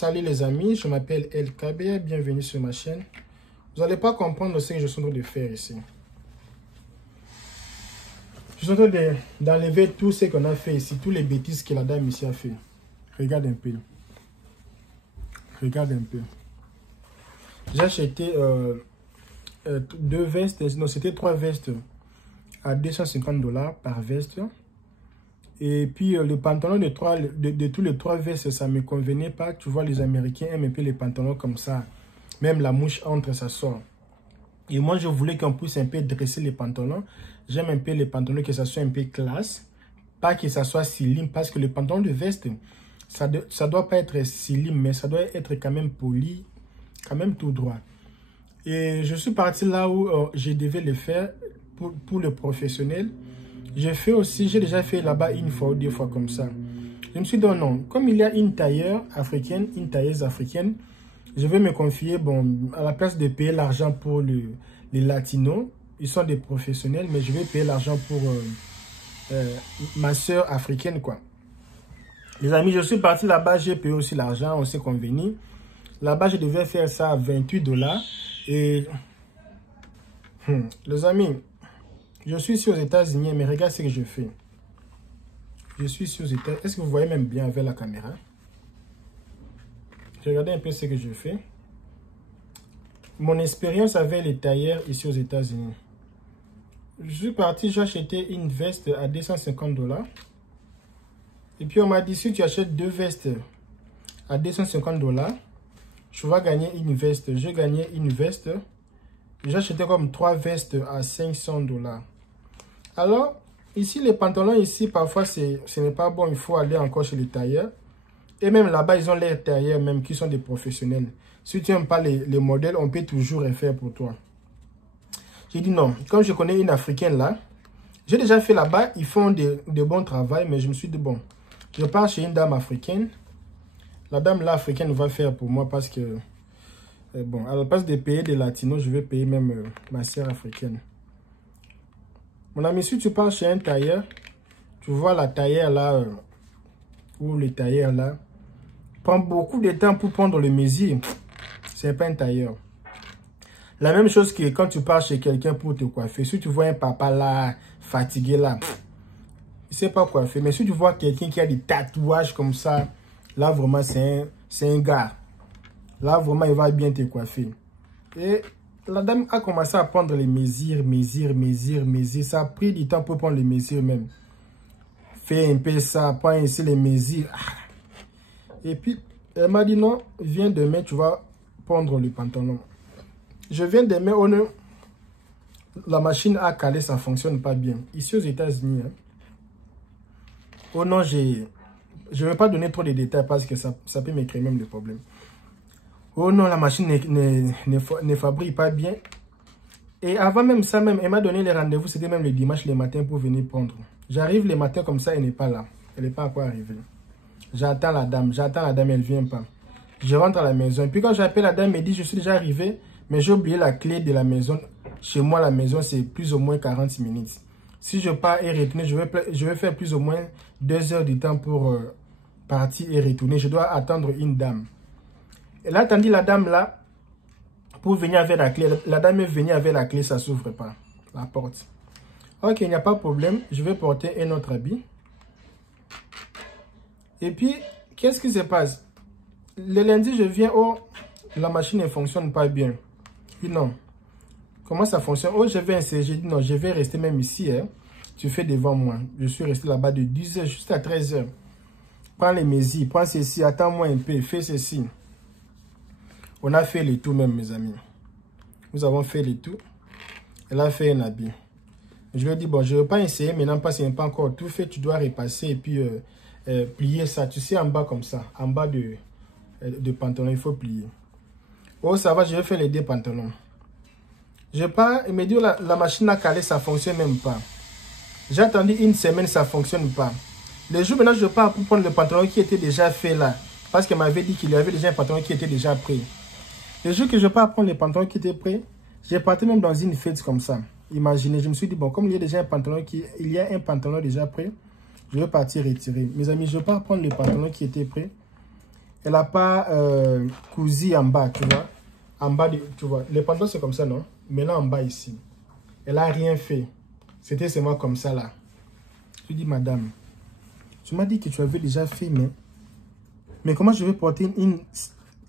Salut les amis, je m'appelle LKB, bienvenue sur ma chaîne. Vous n'allez pas comprendre ce que je suis en train de faire ici. Je suis en train d'enlever tout ce qu'on a fait ici, toutes les bêtises que la dame ici a fait. Regarde un peu. Regarde un peu. J'ai acheté deux vestes, non c'était 3 vestes à 250 $ par veste. Et puis le pantalon de tous les 3 vestes, ça ne me convenait pas. Tu vois, les Américains aiment un peu les pantalons comme ça. Même la mouche entre, ça sort. Et moi, je voulais qu'on puisse un peu dresser les pantalons. J'aime un peu les pantalons, que ça soit un peu classe. Pas que ça soit slim, parce que le pantalon de veste, ça doit pas être slim, mais ça doit être quand même poli, quand même tout droit. Et je suis parti là où je devais le faire pour le professionnel. J'ai déjà fait là-bas une fois ou 2 fois comme ça. Je me suis dit non, comme il y a une tailleuse africaine, je vais me confier, bon, à la place de payer l'argent pour les latinos, ils sont des professionnels, mais je vais payer l'argent pour ma soeur africaine, quoi. Les amis, je suis parti là-bas, j'ai payé aussi l'argent, on s'est convenu. Là-bas, je devais faire ça à 28 $. Et les amis, je suis ici aux États-Unis, mais regarde ce que je fais. Je suis ici aux États-Unis. Est-ce que vous voyez même bien avec la caméra? Regardez un peu ce que je fais. Mon expérience avec les tailleurs ici aux États-Unis. Je suis parti, j'ai acheté une veste à 250 $. Et puis on m'a dit, si tu achètes 2 vestes à 250 $, tu vas gagner une veste. J'ai gagné une veste. J'ai acheté comme 3 vestes à 500 $. Alors, ici, les pantalons, ici, parfois, ce n'est pas bon. Il faut aller encore chez les tailleurs. Et même là-bas, ils ont les tailleurs, même qui sont des professionnels. Si tu n'aimes pas les modèles, on peut toujours refaire pour toi. J'ai dit non. Comme je connais une Africaine là, j'ai déjà fait là-bas. Ils font de bons travail, mais je me suis dit, bon, je pars chez une dame africaine. La dame là, africaine, va faire pour moi parce que, bon, à la place de payer des latinos, je vais payer même ma sœur africaine. Mon ami, si tu pars chez un tailleur, tu vois la tailleur là, ou le tailleur là, prend beaucoup de temps pour prendre le mesure. C'est pas un tailleur. La même chose que quand tu pars chez quelqu'un pour te coiffer. Si tu vois un papa là, fatigué là, il ne sait pas coiffer. Mais si tu vois quelqu'un qui a des tatouages comme ça, là vraiment c'est un gars. Là vraiment il va bien te coiffer. Et la dame a commencé à prendre les mesures. Ça a pris du temps pour prendre les mesures même. Fais un peu ça, prends ici les mesures. Et puis, elle m'a dit non, viens demain, tu vas prendre le pantalon. Je viens demain, la machine à caler, ça ne fonctionne pas bien. Ici aux États-Unis, hein. Oh non, je ne vais pas donner trop de détails parce que ça peut me créer même des problèmes. Oh non, la machine ne fabrique pas bien. Et avant même ça, elle m'a donné les rendez-vous. C'était même le dimanche, le matin pour venir prendre. J'arrive le matin comme ça, elle n'est pas là. Elle n'est pas encore arrivée. J'attends la dame, elle ne vient pas. Je rentre à la maison. Et puis quand j'appelle la dame, elle me dit, je suis déjà arrivé, mais j'ai oublié la clé de la maison. Chez moi, la maison, c'est plus ou moins 40 minutes. Si je pars et retourner, je vais faire plus ou moins 2 heures de temps pour partir et retourner. Je dois attendre une dame. Elle a attendu la dame là pour venir avec la clé. La dame est venue avec la clé, ça ne s'ouvre pas, la porte. Ok, il n'y a pas de problème. Je vais porter un autre habit. Et puis, qu'est-ce qui se passe? Le lundi, je viens, oh, la machine ne fonctionne pas bien. Puis non. Comment ça fonctionne? Oh, je vais essayer. J'ai dit non, je vais rester même ici. Hein. Tu fais devant moi. Je suis resté là-bas de 10 h jusqu'à 13 h. Prends les mesures, prends ceci, attends-moi un peu, fais ceci. On a fait le tout même, mes amis. Nous avons fait le tout. Elle a fait un habit. Je lui ai dit, bon, je ne vais pas essayer maintenant parce que ce n'est pas encore tout fait. Tu dois repasser et puis plier ça. Tu sais, en bas comme ça. En bas de pantalon, il faut plier. Oh, ça va, je vais faire les 2 pantalons. Je pars, il me dit, la machine à caler, ça ne fonctionne même pas. J'ai attendu une semaine, ça ne fonctionne pas. Le jour maintenant, je pars pour prendre le pantalon qui était déjà fait là. Parce qu'elle m'avait dit qu'il y avait déjà un pantalon qui était déjà prêt. Le jour que je pars prendre le pantalon qui était prêt, j'ai parti même dans une fête comme ça. Imaginez, je me suis dit, bon, comme il y a déjà un pantalon déjà prêt, je vais partir retirer. Mes amis, je pars prendre le pantalon qui était prêt. Elle n'a pas cousu en bas, tu vois. En bas, tu vois. Les pantalons, c'est comme ça, non? Maintenant, en bas, ici. Elle n'a rien fait. C'était seulement comme ça, là. Je dis, madame, tu m'as dit que tu avais déjà fait, mais comment je vais porter une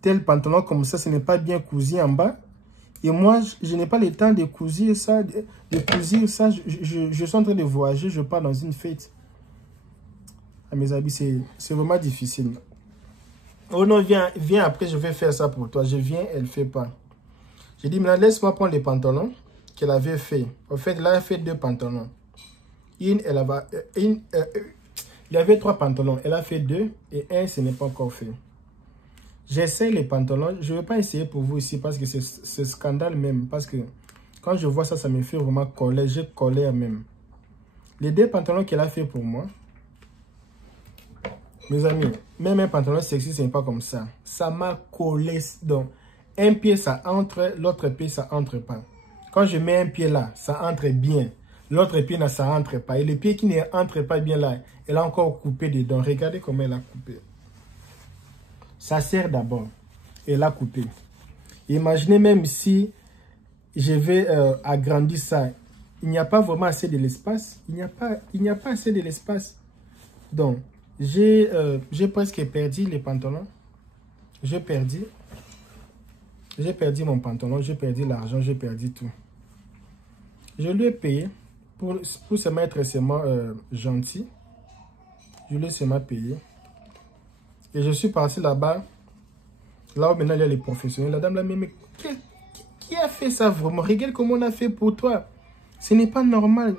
tel pantalon comme ça? Ce n'est pas bien cousu en bas. Et moi, je n'ai pas le temps de cousir ça. Je suis en train de voyager, je pars dans une fête. À mes habits, c'est vraiment difficile. Oh non, viens après, je vais faire ça pour toi. Je viens, elle ne fait pas. J'ai dit, maintenant, laisse-moi prendre les pantalons qu'elle avait fait. En fait, là, elle a fait 2 pantalons. Il y avait 3 pantalons. Elle a fait 2 et 1, ce n'est pas encore fait. J'essaie les pantalons. Je ne vais pas essayer pour vous ici parce que c'est scandale même. Parce que quand je vois ça, ça me fait vraiment colère. J'ai colère même. Les 2 pantalons qu'elle a fait pour moi, mes amis, même un pantalon sexy, ce n'est pas comme ça. Ça m'a collé. Donc, un pied, ça entre. L'autre pied, ça entre pas. Quand je mets un pied là, ça entre bien. L'autre pied, là, ça entre pas. Et le pied qui n'entre pas bien là, elle a encore coupé dedans. Regardez comment elle a coupé. Ça sert d'abord. Elle a coupé. Imaginez même si je vais agrandir ça. Il n'y a pas vraiment assez de l'espace. Il n'y a pas assez de l'espace. Donc, j'ai presque perdu les pantalons. J'ai perdu mon pantalon. J'ai perdu l'argent. J'ai perdu tout. Je lui ai payé pour se mettre seulement gentil. Je lui ai seulement payé. Et je suis parti là-bas. Là où maintenant il y a les professionnels. La dame là, mais qui a fait ça vraiment? Regarde comment on a fait pour toi. Ce n'est pas normal.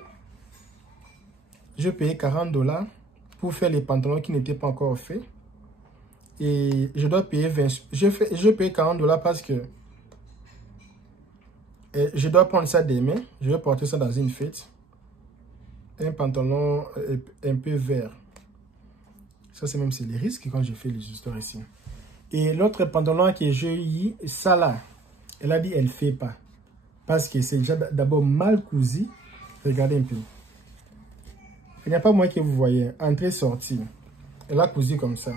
Je payais 40 $ pour faire les pantalons qui n'étaient pas encore faits. Et je dois payer 20. Je paye 40 $ parce que je dois prendre ça demain. Je vais porter ça dans une fête. Un pantalon un peu vert. Ça, c'est même les risques quand je fais les histoires ici. Et l'autre pantalon que j'ai eu, ça là, elle a dit elle ne fait pas. Parce que c'est déjà d'abord mal cousu. Regardez un peu. Il n'y a pas moyen que vous voyez. Entrée, sortie. Elle a cousu comme ça.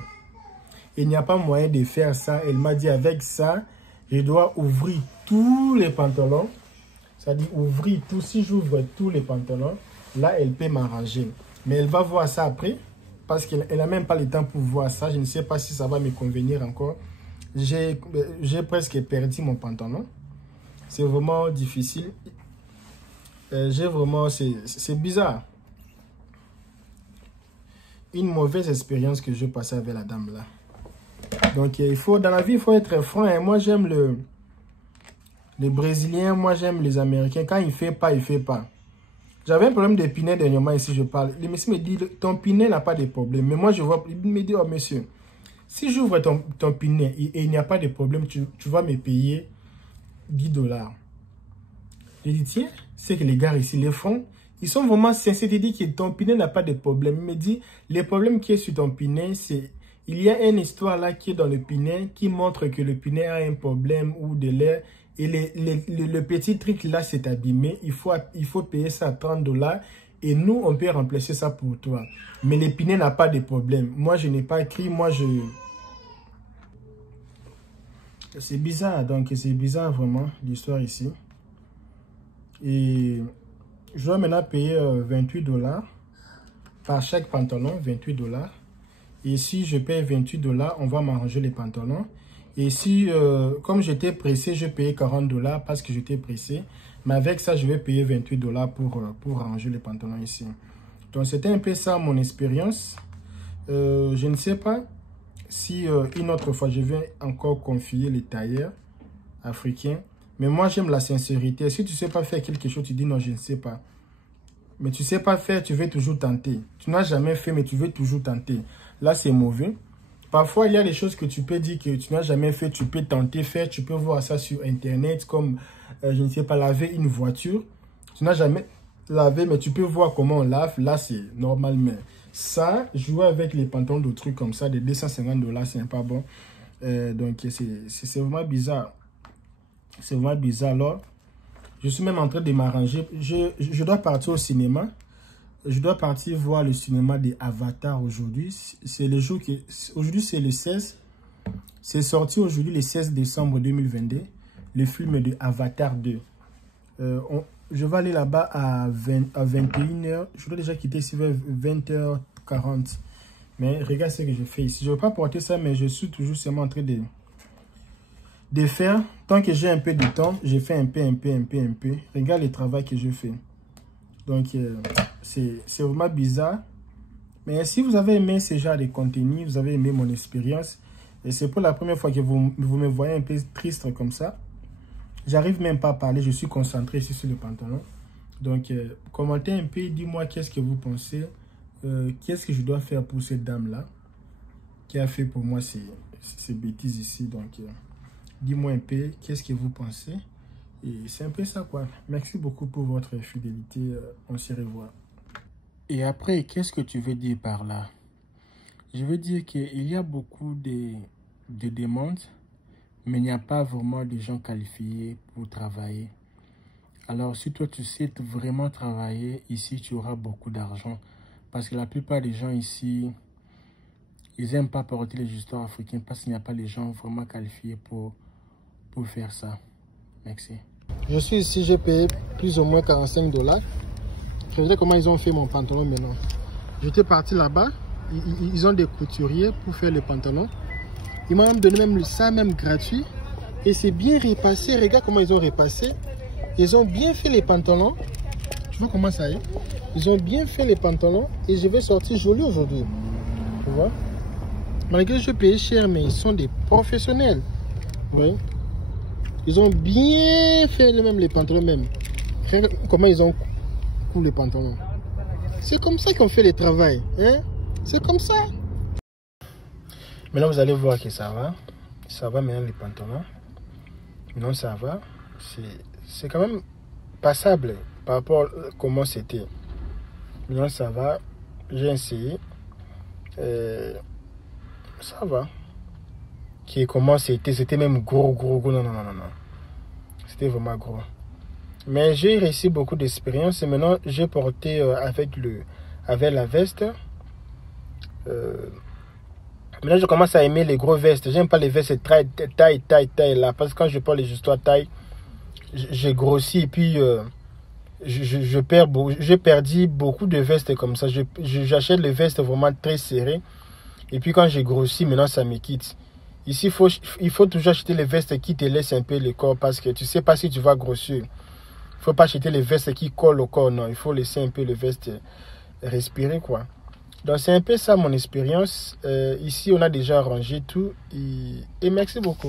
Il n'y a pas moyen de faire ça. Elle m'a dit avec ça, je dois ouvrir tous les pantalons. C'est-à-dire ouvrir tout. Si j'ouvre tous les pantalons, là, elle peut m'arranger. Mais elle va voir ça après. Parce qu'elle n'a même pas le temps pour voir ça. Je ne sais pas si ça va me convenir encore. J'ai presque perdu mon pantalon. C'est vraiment difficile. C'est bizarre. Une mauvaise expérience que je passais avec la dame là. Donc, dans la vie, il faut être franc. Et moi, j'aime les Brésiliens. Moi, j'aime les Américains. Quand il ne fait pas, il ne fait pas. J'avais un problème de pinet dernièrement ici, je parle. Le monsieur me dit, ton pinet n'a pas de problème. Mais moi, je vois, il me dit, oh monsieur, si j'ouvre ton pinet et il n'y a pas de problème, tu vas me payer 10 $. Je dis, tiens, c'est que les gars ici, les francs, ils sont vraiment sincères de dire que ton pinet n'a pas de problème. Il me dit, le problème qui est sur ton pinet, c'est, il y a une histoire là qui est dans le pinet qui montre que le pinet a un problème ou de l'air. Et le petit truc là, c'est abîmé. Il faut payer ça à 30 $ et nous, on peut remplacer ça pour toi. Mais l'épinay n'a pas de problème. Moi, je n'ai pas écrit. Moi, c'est bizarre. Donc, c'est bizarre vraiment l'histoire ici. Et je dois maintenant payer 28 $ par chaque pantalon. 28 $. Et si je paye 28 $, on va m'arranger les pantalons. Et si, comme j'étais pressé, je payais 40 $ parce que j'étais pressé. Mais avec ça, je vais payer 28 $ pour ranger les pantalons ici. Donc, c'était un peu ça mon expérience. Je ne sais pas si une autre fois, je vais encore confier les tailleurs africains. Mais moi, j'aime la sincérité. Si tu ne sais pas faire quelque chose, tu dis non, je ne sais pas. Mais tu ne sais pas faire, tu veux toujours tenter. Tu n'as jamais fait, mais tu veux toujours tenter. Là, c'est mauvais. Parfois, il y a des choses que tu peux dire que tu n'as jamais fait, tu peux tenter faire, tu peux voir ça sur Internet, comme, je ne sais pas, laver une voiture. Tu n'as jamais lavé, mais tu peux voir comment on lave. Là, c'est normal, mais ça, jouer avec les pantalons de trucs comme ça, de 250 $, c'est pas bon. Donc, c'est vraiment bizarre. C'est vraiment bizarre. Alors, je suis même en train de m'arranger. Je dois partir au cinéma. Je dois partir voir le cinéma des Avatar aujourd'hui. C'est le jour qui... Aujourd'hui, c'est le 16. C'est sorti aujourd'hui le 16 décembre 2022. Le film de Avatar 2. Je vais aller là-bas à 21h. Je dois déjà quitter ici vers 20h40. Mais regarde ce que je fais ici. Je ne veux pas porter ça, mais je suis toujours seulement en train de faire. Tant que j'ai un peu de temps, je fais un peu. Regarde le travail que je fais. Donc, c'est vraiment bizarre. Mais si vous avez aimé ce genre de contenu, vous avez aimé mon expérience, et c'est pour la première fois que vous me voyez un peu triste comme ça, j'arrive même pas à parler, je suis concentré ici sur le pantalon. Donc, commentez un peu, dis-moi qu'est-ce que vous pensez, qu'est-ce que je dois faire pour cette dame-là, qui a fait pour moi ces bêtises ici. Donc, dis-moi un peu qu'est-ce que vous pensez. Et c'est un peu ça, quoi. Merci beaucoup pour votre fidélité. On se revoit. Et après, qu'est-ce que tu veux dire par là? Je veux dire qu'il y a beaucoup de demandes, mais il n'y a pas vraiment de gens qualifiés pour travailler. Alors, si toi, tu sais vraiment travailler, ici, tu auras beaucoup d'argent. Parce que la plupart des gens ici, ils n'aiment pas porter les histoires africaines parce qu'il n'y a pas les gens vraiment qualifiés pour faire ça. Merci. Je suis ici, j'ai payé plus ou moins 45 $. Je voudrais comment ils ont fait mon pantalon maintenant. J'étais parti là-bas. Ils ont des couturiers pour faire le pantalon. Ils m'ont donné même ça, même gratuit. Et c'est bien repassé. Regarde comment ils ont repassé. Ils ont bien fait les pantalons. Tu vois comment ça est? Ils ont bien fait les pantalons. Et je vais sortir joli aujourd'hui. Tu vois? Malgré que je paye cher, mais ils sont des professionnels. Oui. Ils ont bien fait les pantalons même. Regarde comment ils ont coupé les pantalons. C'est comme ça qu'on fait le travail. Hein? C'est comme ça. Maintenant, vous allez voir que ça va. Ça va maintenant les pantalons. Maintenant, ça va. C'est quand même passable par rapport à comment c'était. Maintenant, ça va. J'ai essayé. Ça va. Qui comment c'était même gros. Non. C'était vraiment gros. Mais j'ai réussi beaucoup d'expérience. Et maintenant, j'ai porté avec la veste. Maintenant, je commence à aimer les gros vestes. J'aime pas les vestes taille là. Parce que quand je porte les histoires taille, j'ai grossi et puis j'ai perdu beaucoup de vestes comme ça. J'achète les vestes vraiment très serrées. Et puis quand j'ai grossi, maintenant ça me quitte. Ici, il faut toujours acheter les vestes qui te laissent un peu le corps parce que tu sais pas si tu vas grossir. Il ne faut pas acheter les vestes qui collent au corps, non. Il faut laisser un peu les vestes respirer, quoi. Donc, c'est un peu ça mon expérience. Ici, on a déjà rangé tout. Et merci beaucoup.